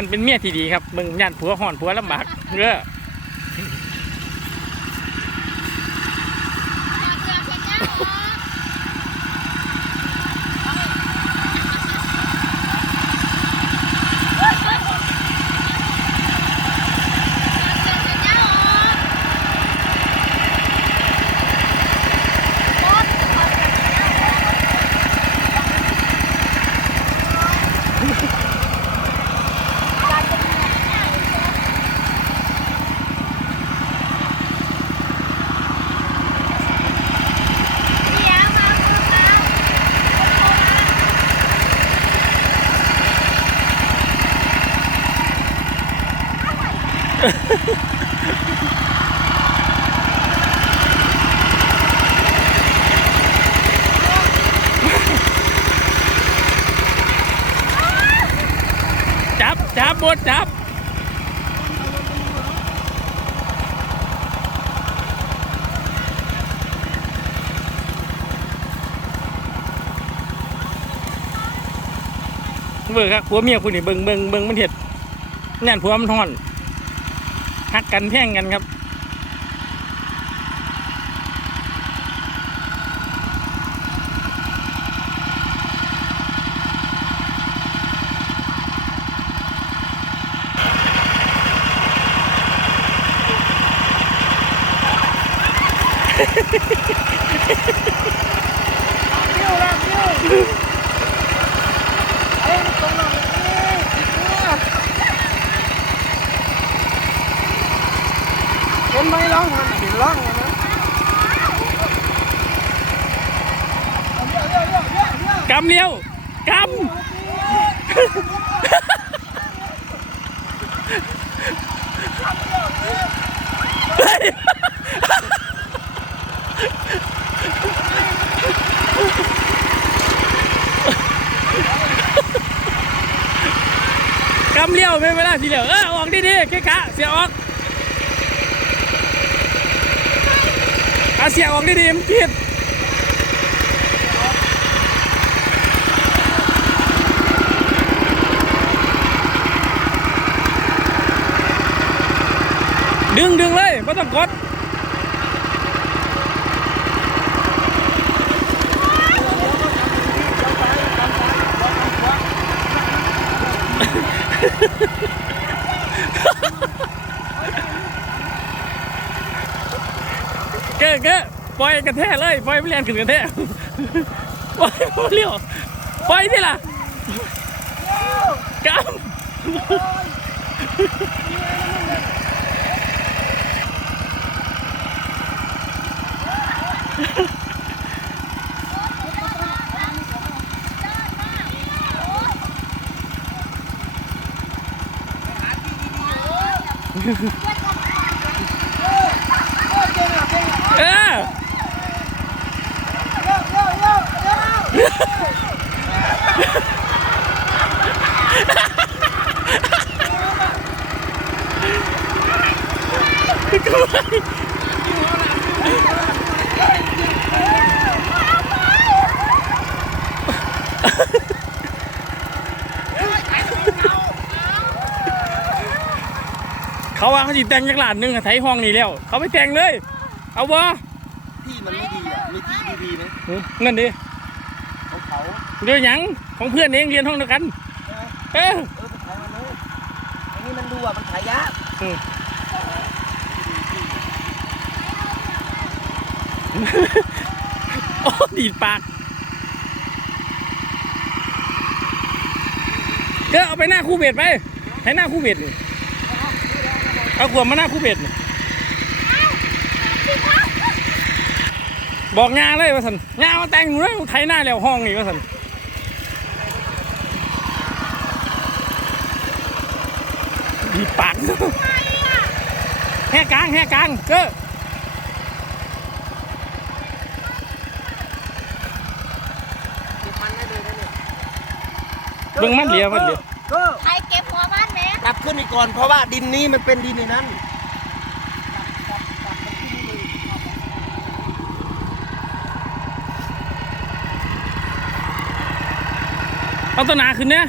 มันเป็นเมียที่ดีครับมึงย่านผัวห่อนผัวลำบากเด้อ บจับบดจับเบิ่งครับผัวเมียคุณนี่เบิ่งเบิ่งเบิ่งมันเห็ดงานผัวมันท่อนหักกันแพ่งกันครับ คนไม่ร้องมันถึงร้องนะกำเลี้ยวกำกำเลี้ยวไม่เวลาสีเหลียวเออออกดีๆเกะกะเสียออก อาเสียออกดีๆมันผิดดึงดึงเลยไม่ต้องกด เก้เก้ ปล่อยกระแทกเลยปล่อยไม่เรียนขึ้นกระแทกปล่อยเลี้ยวปล่อยนี่ล่ะกำเออ เขาว่าเขาสิแต่งจักหลานหนึงอะไถห้องนี่แล้ว เขาไปแต่งเลย เอาบ่ที่มันไม่ดีอะมีที่ดีๆไหมเงินดิของเขาเรื่องหยังของเพื่อนเองเรียนห้องเดียวกัน เออเออไปขายมันเลยอันนี้มันดูอะมันขายยาก โอ้ดีดปากก็เอาไปหน้าคู่เบ็ดไป ให้หน้าคู่เบ็ดเอาขวดมาหน้าคู่เบ็ดบอกงาเลยว่าสันงามาแต่งหนูเลยไถหน้าแล้วห้องนี่ว่าสันดีดปากแห่กลางแห่กลางก็มั เงมันเหลียวมันเหลียวใครเก็บหัวมันแม่กลับขึ้นอีกก่อนเพราะว่าดินนี้มันเป็นดินในนั้นเอาต้นนาขึ้นเนี่ย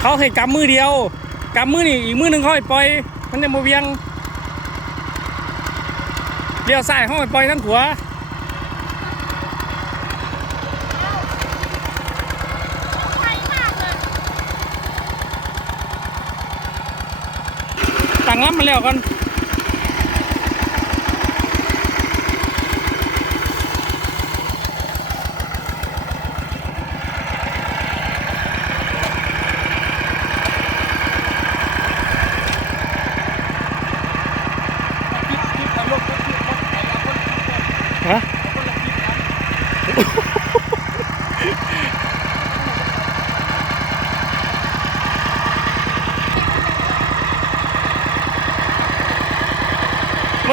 เขาเคยกำมือเดียวกำมือนี่อีกมือหนึ่งค่อยปล่อย มันจะโมเวียงเลี้ยวซ้ายห้อยปล่อยทั้งหัว ตั้งลำมาแล้วกัน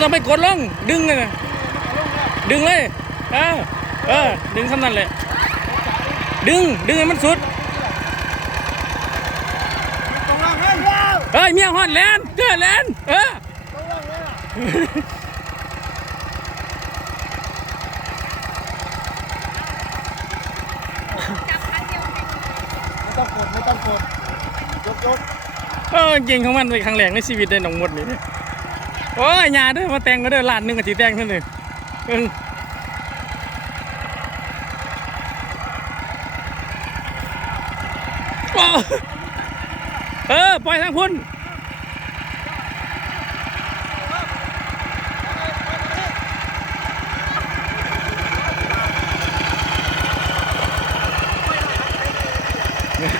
ต้องไปกดลงดึงเลยนะดึงเลยเออเออดึงคำนั้นเลยดึงดึงให้มันสุดตรงล่างให้แล้วเฮ้ยเมียฮอดแลนด์เจอแลนด์เออตรงล่างเลยอะไม่ต้องกดไม่ต้องกดยกยกเออเก่งของมันไปครั้งแรกในชีวิตได้หนองมดนี่ โอ้ยยาเด้อมาแต่งก็เด้อลานหนึ่งก็สิแต่งเท่านั้นเออโอ้เออปล่อยทางพุ่น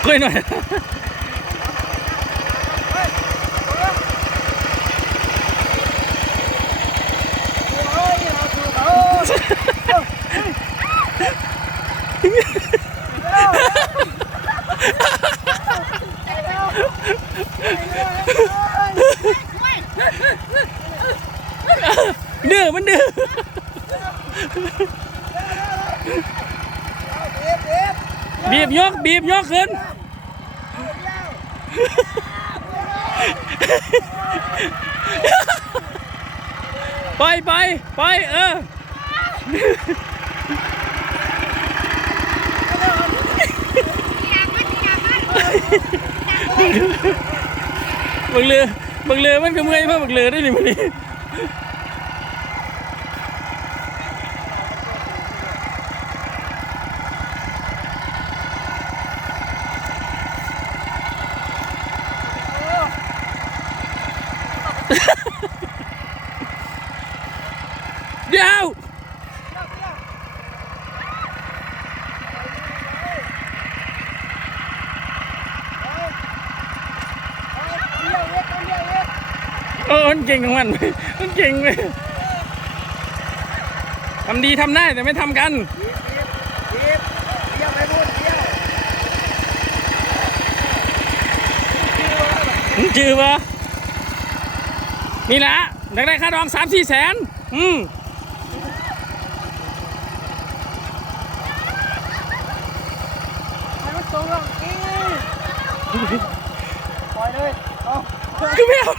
คุยหน่อย เฮ้ยเราถูกเอา ดื้อมันดื้อบีบยกบีบยกขึ้นไปไปไปเออบังเรือบังเรือมันก็เมื่อยเพื่อบังเรือได้ดิมันนี่ เดี๋ยว เออ มันเก่งของมันมันเก่งเลยทำดีทำได้แต่ไม่ทำกันเด็บเดี่ยวไปพูดเดี่ยวมึงจือปะนี่แหละอยากได้ค่าดองสามสี่แสน อืมให้มันตรงลงอีปล่อยเลย เอาคือไม่เอา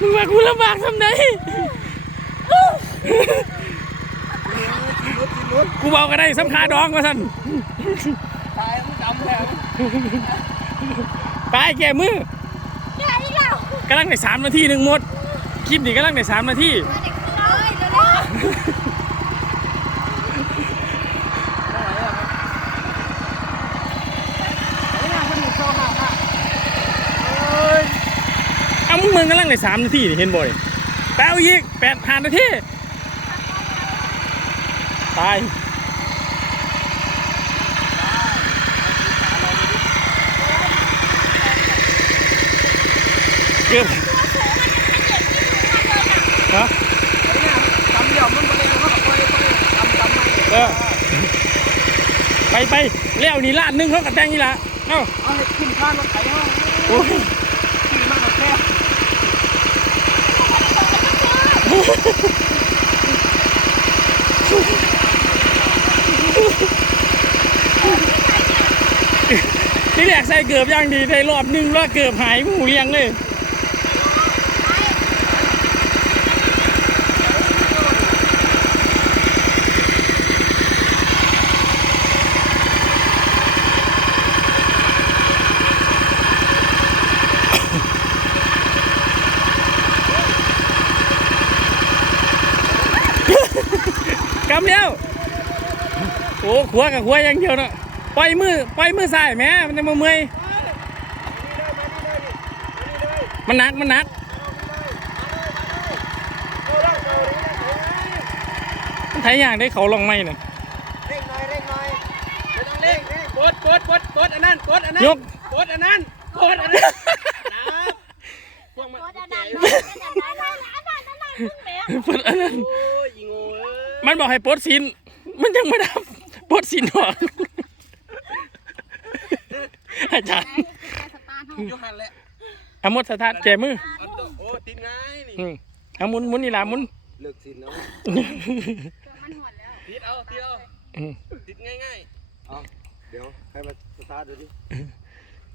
มึงมากูลำบากทำไงรถรถกูบอกก็ได้สำคาดองมาสั่นตายมันดำแล้วไปแก่มืออยากอีกแล้วกำลังในสามนาทีหนึ่งหมด คลิปนี้กำลังในสามนาทีมาเด็กเลยเดี๋ยวนะ เอามึงมึงกำลังในสามนาทีนี่เห็นบ่อยแปลวอีกแปดห้านาทีตายเกือบฮะดำเดี่ยวมันมาเลยมันก็ปล่อยปล่อยดำดำมาเออไปไปแล้วนี่ล้านหนึงเขากระแตงนี่ละเอ้าเอาให้ขึ้นข้างรถไถห้องโอ้ย ขึ้นมากแค่ ที่แรกใส่เกือบอย่างดีได้รอบหนึงว่าเกือบหายหมูเลี้ยงเลยามแล้วโอ้ขัวกับขัวอยังเดียวเนาะปมือไปมือสายแม่มันจะมือมือมันนักมันนักไทยอย่างได้เขาลองไม่น่ะเร่งหน่อยเร่งหน่อยไม่ต้งเร่กดอันนั้นกดอันนั้นยกกดอันนั้นกดอันนั้นพวกมันกดอันนั้นโคตรอันนั้นโคตรอันนั้น มันบอกให้ปลดสิน มันยังไม่ได้ปลดสินออกอาจารย์สตาร์ทยกหันแหละเอาหมดสถานแจมืออันโตโอ้ติดง่ายนี่อืมเอาหมุนหมุนนี่ล่ะหมุนเลิกสินเนาะมันหมดแล้วติดเอาติดเอาอืมติดง่ายเอาเดี๋ยวให้มาสตาร์ทดูดิ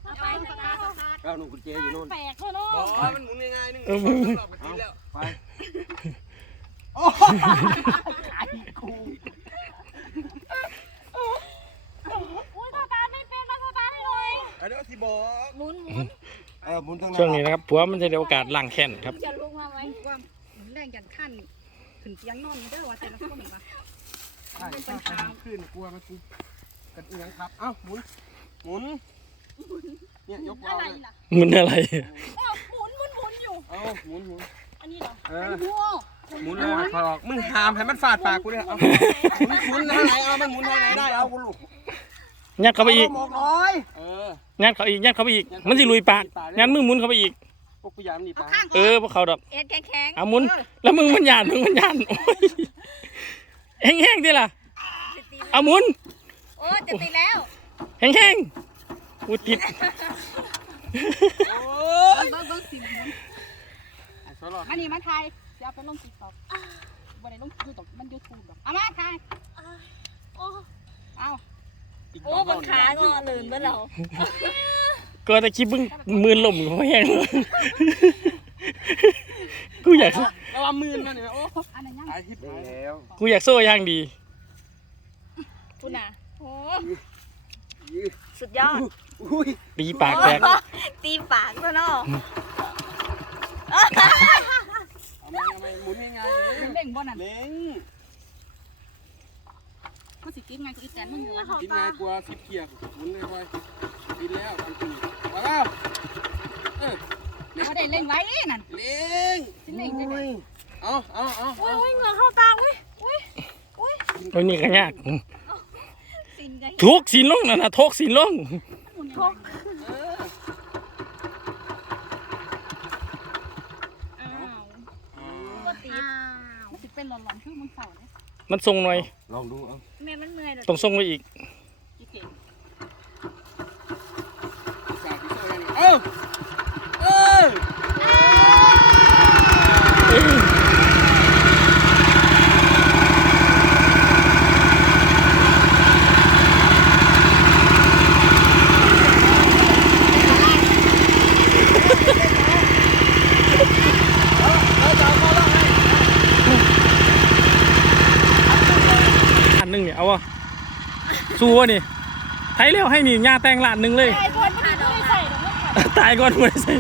ไปสตาร์ทสตาร์ทเอาหนุ่มกุญแจอยู่โน่นแปลกเนาะๆบอกมันหมุนง่ายๆนึงเออมึงรอบก็ติดแล้วไป อุ้ยสตาร์ทไม่เป็นมาสตาร์ทให้หน่อยอันนี้ที่บอกหมุนหมุนเออหมุนทางนั้นช่วงนี้นะครับผัวมันจะได้โอกาสล้างแค้นครับจะลุกมาไหมว่าแรงยันขั้นขึ้นเตียงนอนเด้อว่าแต่ละคนว่าใช่ถ้าทางขึ้นกลัวมันกูกันเอียงครับ เอ้าหมุน หมุน เนี่ยยกอะวาล์วไรเลยล่ะมันอะไรอ้าวหมุนหมุนหมุนอยู่ เอาหมุนหมุนอันนี้เหรอเออหัว หมุนแล้วพออกมึงหามให้มันฟาดปากกูเลยเอาหมุนทางไหนเอามันหมุนทางไหนได้เอากูลูกยัดเข้าไปอีกหมกน้อยเออยัดเข้าอีกยัดเข้าไปอีก มันสิลุยปากยัดมือหมุนเข้าไปอีกพวกพยายามหนีปากข้างเออพวกเขาดอกเอ็ดแข็งเอาหมุน แล้วมึงมันหยาดมึงมันหยาดโอ้ยแห้งๆดิล่ะเอาหมุนโอ้จะติดแล้วแห้งๆอุยติดโอ้ยเบิ่งเบิ่งสิสลอดอันนี้มาถ่าย สิเอาไปลงติ๊กต็อกบ่ได้ลงยูทูบมันยูทูบดอกเอามาถ่ายโอ้เอาโอ้บังขางอลื่นเบ้อเราก็แต่คิดมึงมือล่มเขาแห้งกูอยากระวังมือมันเนี่ยโอ้อันนั้นยังตายทิพย์ได้แล้วกูอยากโซ่ย่างดีคุณน่ะโอ้ยืดสุดยอดอุ้ยตีปากแตกตีปากซะเนาะเอา ไหมเอาไหมหมุนยังไงเล่งบ่นั่นเล้งมันสิกินไงกูอีแตนมึงอยู่ว่ากินง่ายกว่าสิบเขียกหมุนเลยไปกินแล้วทันทีมาแล้วเออบ่ได้เล่งไว้นั่นเล้งสิเล่งได้ไงเอาเอาเอาอุ้ยอุ้ยเหงื่อเข้าตาอุ้ยอุ้ยอุ้ยโอ้ยนี่ก็ยากสินกันทุกสินลงนะนะทุกสินลง ทก เออ อ้าว เอา ก็ตี อ้าวมันสิเป็นหลอนๆคือมึง เศร้าเด้มันทรงหน่อย ลองดูเอาแม่มันเมื่อยเลยต้องทรงไว้อีก อีเก่งสาธิตโซ่ยังไงเอ้าเออ อันหนึงเนี่ยเอาวะ สู้วะนี่ไทยเร็วให้นี่ยาแต่งล้านหนึ่งเลยไอ้คนไม่ได้ใส่หรอกตายก่อนไม่ได้ใส่